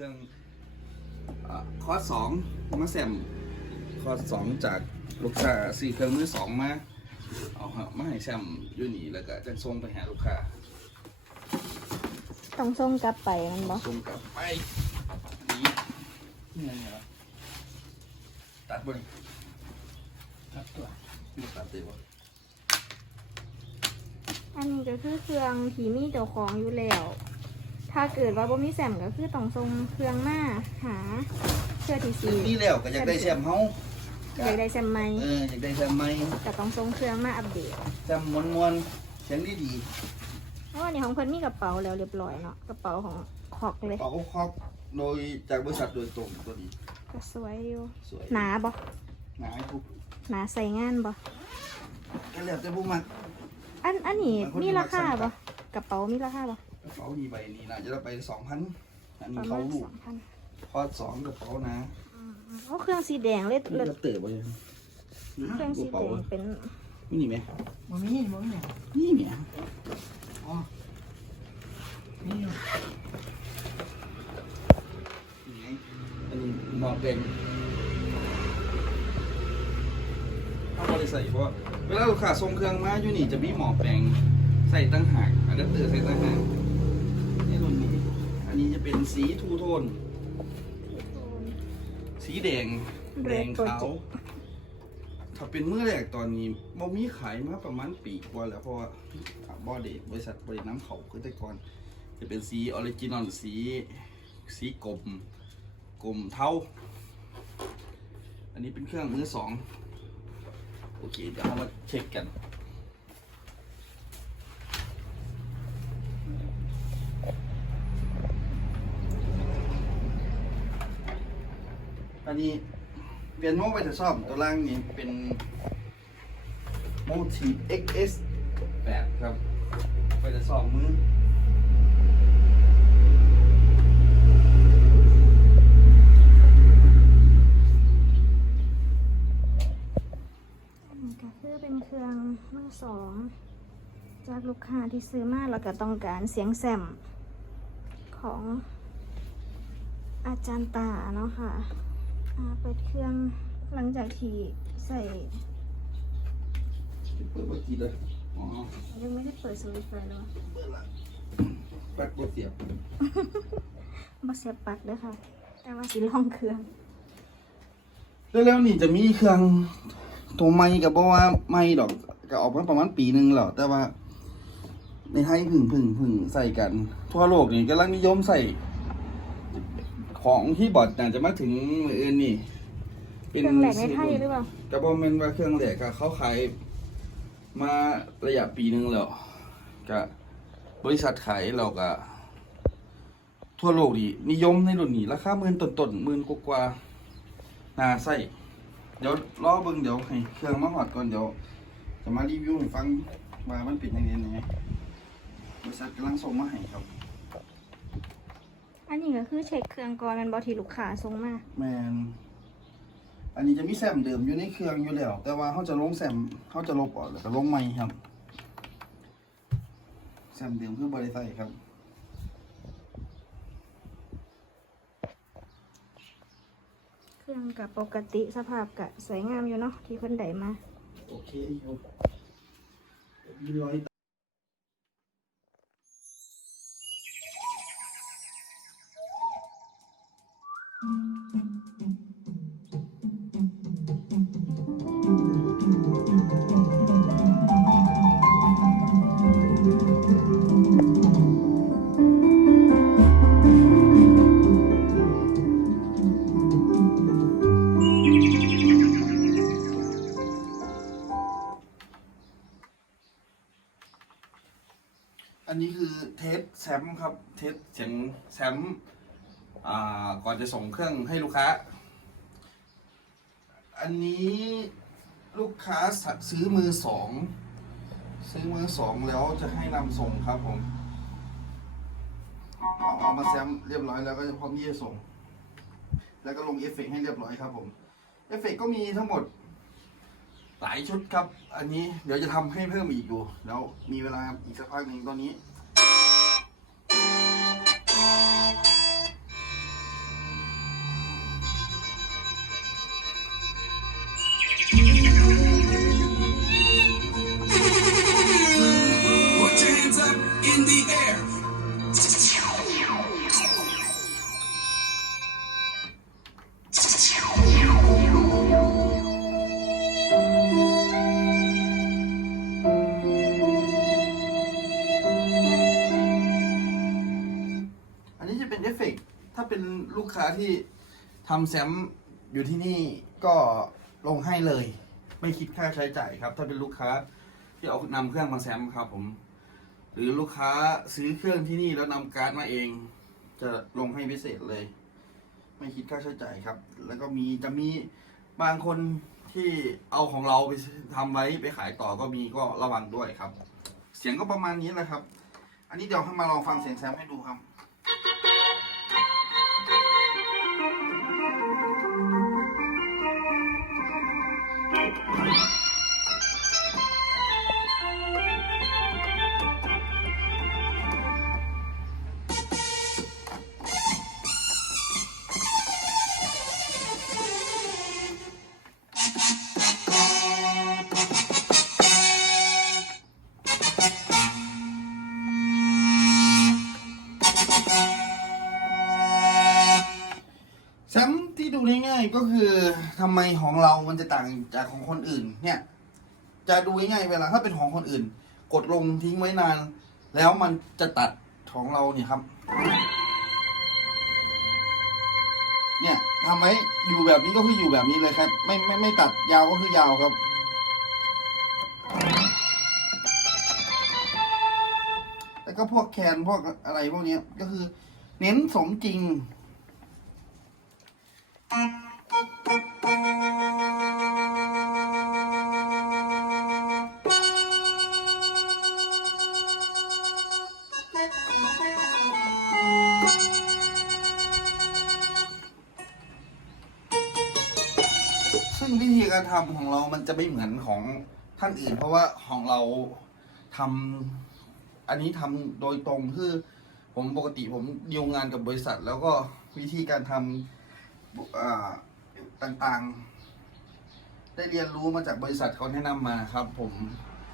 รื่องอ่าคอร์สสองมาแซมคอร์สสองจากลูกค้าสี่เครื่องมือสองมาเอาฮะมาให้แซมอยู่นี่แล้วก็จะส่งไปหาลูกค้าต้องส่งกลับไปมันบ่ส่งกลับไปนี่นี่ไงวะตัดบ่นี่ครับตัวไม่ตัดเลยวะอันนี้ก็คือเครื่องที่มีเจ้าของอยู่แล้ว ถ้าเกิดว่าบ่มีแซมก็คือต้องส่งเครื่องมาหาเพื่อที่สินี่แล้วก็อยากได้แซมเฮาอยากได้แซมใหม่เอออยากได้แซมใหม่ก็ต้องส่งเครื่องมาอัปเดตแซมมวนๆเสียงดีเพราะว่านี่ของเพิ่นมีกระเป๋าแล้วเรียบร้อยเนาะกระเป๋าของคอกเลยๆเป่าครอบโดยจากบริษัทโดยตรงตัวนี้ก็สวยอยู่สวยหนาบ่หนาให้ทุกหนาใส่งานบ่ก็แล้วแต่ผู้มักอันอันนี้บางคนมีราคามักใส่บ่กระเป๋ามีราคาบ่กระ เป๋าดีใบนี้น่าจะได้ไปสองพันอันปนี้ระเขามาณลูกสองพันพอดสองกระเป๋านะโอ้เครื่องสีแดงเลยนี่เลยกระเต๋อไปเลยเครื่องสีกระแดเป๋างเป็นนี่นี่ไหมมันมีมันมีนี่เนี่ยอ๋อนี่อยู่นี่ไงอันนี้หมอกเป็นถ้าบริใส่เพราะว่าเวลาลูกค้าส่งเครื่องมาอยู่นี่จะมีหมอแปลงใส่ตั้งหากอะแดปเตอร์ใส่ตั้งหาก นี่รุ่นนี้ อันนี้จะเป็นสีทูโทน สีแดง แดงขาว ถ้าเป็นมือแรกตอนนี้บ่มีขายมาประมาณปีกว่าแล้วเพราะว่าบ่ได้บริษัทบริน้ำเขาคือแต่ก่อน จะเป็นสีออริจินอลสีสีกลมกลมเทาอันนี้เป็นเครื่องมือสอง โอเค เดี๋ยวเรามาเช็คกัน อันนี้เปลี่ยนโมไปจะชอบตัวล่างนี้เป็นโมที XS 8ครับ ไปจะสอบมืออันนี้ก็คือเป็นเครื่องมือสองจากลูกค้าที่ซื้อมาแล้วก็ต้องการเสียงแซมของอาจารย์ตาเนาะค่ะอ่า เปิดเครื่องหลังจากที่ใส่เปิดเมื่อกี้เลยอ๋อยังไม่ได้เปิดสวิตช์ไฟเลยเปิดละแป๊กกดเสียบบ่เสียบปลั๊กเด้อค่ะ แต่ว่าสิลองเครื่องแล้วๆนี่จะมีเครื่องตัวใหม่กับบอกว่าใหม่ดอกก็ออกมาประมาณปีหนึ่งแล้วแต่ว่าในไทยพึ่งพึ่งพึ่งใส่กัน ทั่วโลกนี่กำลังนิยมใส่ ของที่บอร์ดน่าจะมาถึงมืออื่นนี่ เครื่องแหลกในไทยหรือเปล่า กระบอกเมนว่าเครื่องแหลกอะเขาขายมาระยะปีหนึ่งแล้วก็บริษัทขายเราก็ ทั่วโลกดีนิยมในรุ่นนี้ราคาหมื่นต้นๆหมื่นกว่าๆน่าใส่เดี๋ยวรอเบิ่งเดี๋ยวให้เครื่องมาหอดก่อนเดี๋ยว จะมารีวิวให้ฟังว่ามันเป็นยังไงยังไงบริษัทกำลังส่งมาให้ครับ อันนี้ก็คือเช็คเครื่องก่อนแมันบอที่ลูกค้าส่งมาแมนอันนี้จะมีแซมเดิมอยู่ในเครื่องอยู่แล้ว แต่ว่าเขาจะลงแซมเขาจะลบออกแล้วก็ลงใหม่ครับ แซมเดิมคือบริษัทครับเครื่องกับปกติสภาพกะสวยงามอยู่เนาะที่เพิ่นได้มาโอเคครับมีรอย เทสเสียงแซมก่อนจะส่งเครื่องให้ลูกค้า อันนี้ลูกค้าซื้อมือสอง ซื้อมือสองแล้วจะให้นำส่งครับผมเอาเอามาแซมเรียบร้อยแล้วก็จะพร้อมที่จะส่ง แล้วก็ลงเอฟเฟกต์ให้เรียบร้อยครับผมเอฟเฟกต์ก็มีทั้งหมดหลายชุดครับ อันนี้เดี๋ยวจะทำให้เพิ่มอีกอยู่ แล้วมีเวลาอีกสักพักหนึ่งตอนนี้ ค้าที่ทำแซมอยู่ที่นี่ก็ลงให้เลย ไม่คิดค่าใช้จ่ายครับ ถ้าเป็นลูกค้าที่เอานำเครื่องมาแซมครับผม หรือลูกค้าซื้อเครื่องที่นี่แล้วนำการ์ดมาเอง จะลงให้พิเศษเลย ไม่คิดค่าใช้จ่ายครับ แล้วก็มีจะมีบางคนที่เอาของเราไปทำไว้ไปขายต่อก็มีก็ระวังด้วยครับ เสียงก็ประมาณนี้แหละครับ อันนี้เดี๋ยวให้มาลองฟังเสียงแซมให้ดูครับ ทำไมของเรามันจะต่างจากของคนอื่น เนี่ย จะดูง่ายเวลาถ้าเป็นของคนอื่น กดลงทิ้งไว้นาน แล้วมันจะตัดของเราเนี่ยครับ เนี่ยทำไว้อยู่แบบนี้ก็คืออยู่แบบนี้เลยครับ ไม่ไม่ไม่ตัดยาวก็คือยาวครับแล้วก็พวกแคนพวกอะไรพวกนี้ก็คือ เน้นสมจริงซึ่ จะไม่เหมือนของท่านอื่น เพราะว่าของเราทำอันนี้ทำโดยตรงคือผมปกติผมดีลงานกับบริษัท แล้วก็วิธีการทำอ่าต่างๆ ได้เรียนรู้มาจากบริษัทเขาแนะนำมาครับ ผม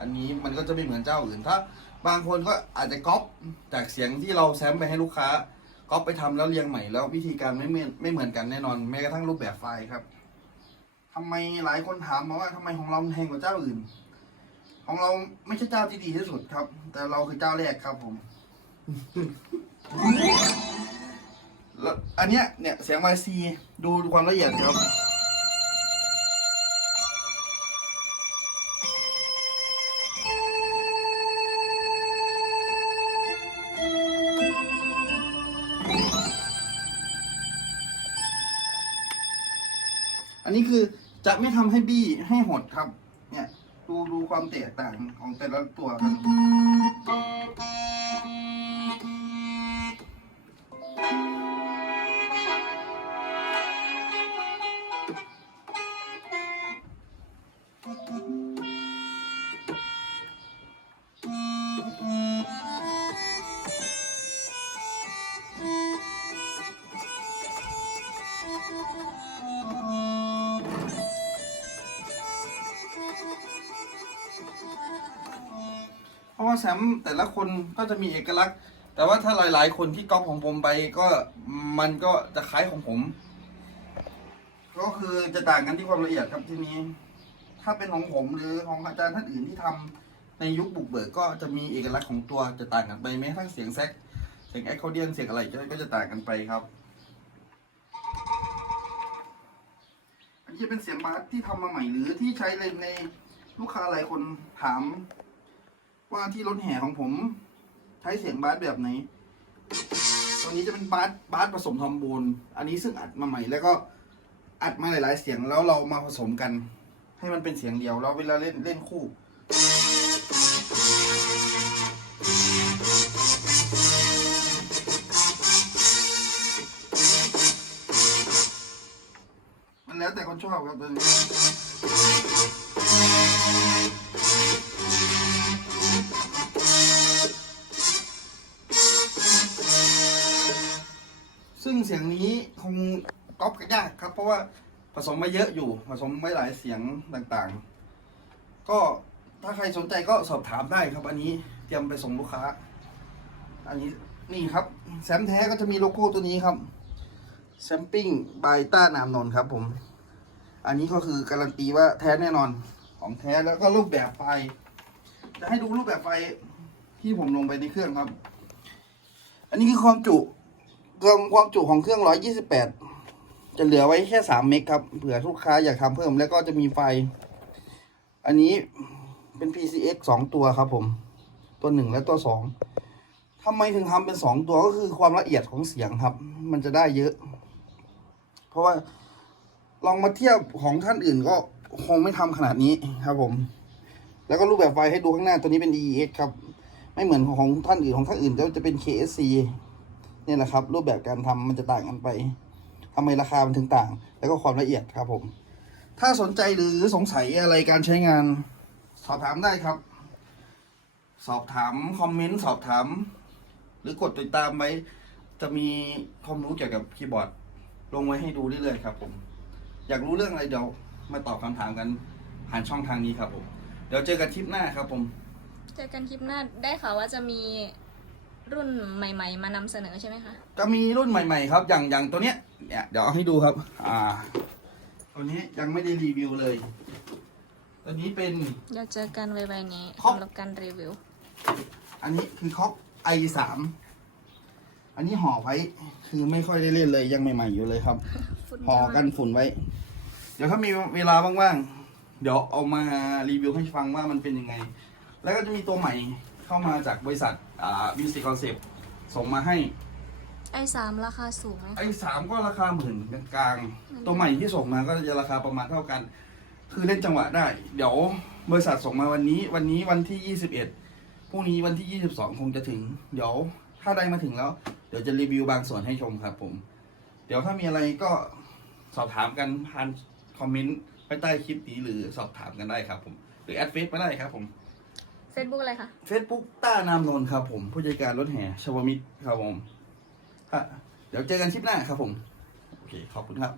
อันนี้มันก็จะไม่เหมือนเจ้าอื่นถ้า บางคนก็อาจจะก๊อปจากเสียงที่เราแซมไปให้ลูกค้าก๊อปไปทำแล้วเรียงใหม่แล้ววิธีการไม่เหมือนไม่เหมือนกันแน่นอนแม้กระทั่งรูปแบบไฟล์ครับ ทำไมหลายคนถามมาว่าทำไมของเราแพงกว่าเจ้าอื่น ของเราไม่ใช่เจ้าที่ดีที่สุดครับ แต่เราคือเจ้าแรกครับผมแล้วอันเนี้ยเนี่ยเสียงไวซีดูความละเอียดครับอันนี้คือ จะไม่ทำให้บี้ให้หดครับ เนี่ย ดูดูความแตกต่างของแต่ละตัวครับ แซมแต่ละคนก็จะมีเอกลักษณ์ แต่ว่าถ้าหลาย ๆ คนที่ก๊อปของผมไปก็มันก็จะคล้ายของผม ก็คือจะต่างกันที่ความละเอียดครับทีนี้ ถ้าเป็นของผมหรือของอาจารย์ท่านอื่นที่ทำในยุคบุกเบิกก็จะมีเอกลักษณ์ของตัวจะต่างกันไปแม้ทั่งเสียงแซกเสียงแอคคอร์เดียนเสียงอะไรก็จะต่างกันไปครับอันนี้จะเป็นเสียงบาสที่ทำมาใหม่หรือที่ใช้เลยในลูกค้าหลายคนถาม ว่าที่รถแห่ของผม ใช้เสียงบาสแบบไหนตัวนี้จะเป็นบาสบาสผสมทอมโบน อันนี้ซึ่งอัดมาใหม่ แล้วก็อัดมาหลาย ๆ เสียงแล้วเรามาผสมกัน ให้มันเป็นเสียงเดียวแล้วเวลาเล่นเล่นคู่มันแล้วแต่คนชอบครับตัวนี้ เสียงนี้คงก๊อปยากครับ เพราะว่าผสมมาเยอะอยู่ ผสมไว้หลายเสียงต่างๆ ก็ถ้าใครสนใจก็สอบถามได้ครับ อันนี้เตรียมไปส่งลูกค้า อันนี้นี่ครับแซมแท้ก็จะมีโลโก้ตัวนี้ครับแซมปิ้งบายต้านามนน์ครับผม อันนี้ก็คือการันตีว่าแท้แน่นอนของแท้แล้วก็รูปแบบไฟ จะให้ดูรูปแบบไฟที่ผมลงไปในเครื่องครับ อันนี้คือความจุ ครื่องความจุของเครื่อง 128 จะเหลือไว้แค่ 3 เมกครับ เผื่อลูกค้าอยากทำเพิ่ม แล้วก็จะมีไฟ อันนี้เป็น PCX 2 ตัวครับผม ตัวหนึ่งและตัวสองทำไมถึงทำเป็น 2 ตัวก็คือความละเอียดของเสียงครับ มันจะได้เยอะ เพราะว่าลองมาเทียบของท่านอื่นก็คงไม่ทำขนาดนี้ครับผม แล้วก็รูปแบบไฟให้ดูข้างหน้าตัวนี้เป็น EX ครับ ไม่เหมือนของท่านอื่นของท่านอื่นจะเป็น KSC นี่แหละครับ รูปแบบการทำมันจะต่างกันไปทำไมราคามันถึงต่าง แล้วก็ความละเอียดครับผม ถ้าสนใจหรือสงสัยอะไรการใช้งาน สอบถามได้ครับ สอบถามคอมเมนต์สอบถาม หรือกดติดตามไว้จะมีความรู้เกี่ยวกับคีย์บอร์ด ลงไว้ให้ดูเรื่อยๆครับผม อยากรู้เรื่องอะไรเดี๋ยวมาตอบคำถามกันผ่านช่องทางนี้ครับผม เดี๋ยวเจอกันคลิปหน้าครับผม เจอกันคลิปหน้าได้ข่าวว่าจะมี รุ่นใหม่ ๆ มานำเสนอใช่ไหมคะก็มีรุ่นใหม่ๆครับ อย่างอย่างตัวเนี้ยเนี่ยเดี๋ยวเอาให้ดูครับ อ่า ตัวนี้ยังไม่ได้รีวิวเลย ตัวนี้เป็น เดี๋ยวเจอกันไวๆนี้ครับ สำหรับการรีวิว อันนี้คือคอกไอสามอันนี้ห่อไว้ คือไม่ค่อยได้เล่นเลยยังใหม่ๆอยู่เลยครับห่อกันฝุ่นไว้ เดี๋ยวถ้ามีเวลาว่างๆ เดี๋ยวเอามารีวิวให้ฟังว่ามันเป็นยังไง แล้วก็จะมีตัวใหม่ เข้ามาจากบริษัทอ่า Music Concept ส่งมาให้ ไอสามราคาสูงไหมไอ้สามก็ราคาหมื่นกลางๆตัวใหม่ที่ส่งมาก็จะราคาประมาณเท่ากัน คือเล่นจังหวะได้ เดี๋ยวบริษัทส่งมาวันนี้วันนี้วันที่ยี่สิบเอ็ดพรุ่งนี้วันที่ยี่สิบสองคงจะถึง เดี๋ยวถ้าได้มาถึงแล้ว เดี๋ยวจะรีวิวบางส่วนให้ชมครับผม เดี๋ยวถ้ามีอะไรก็สอบถามกันผ่านคอมเมนต์ไว้ใต้คลิปนี้หรือสอบถามกันได้ครับผม หรือแอดเฟซมาได้ครับผม เฟซบุ๊กอะไรคะ Facebook ต้านามนนท์ครับผมผู้จัดการรถแห่ชวมิตรครับผมอะเดี๋ยวเจอกันคลิปหน้าครับผม โอเค ขอบคุณครับ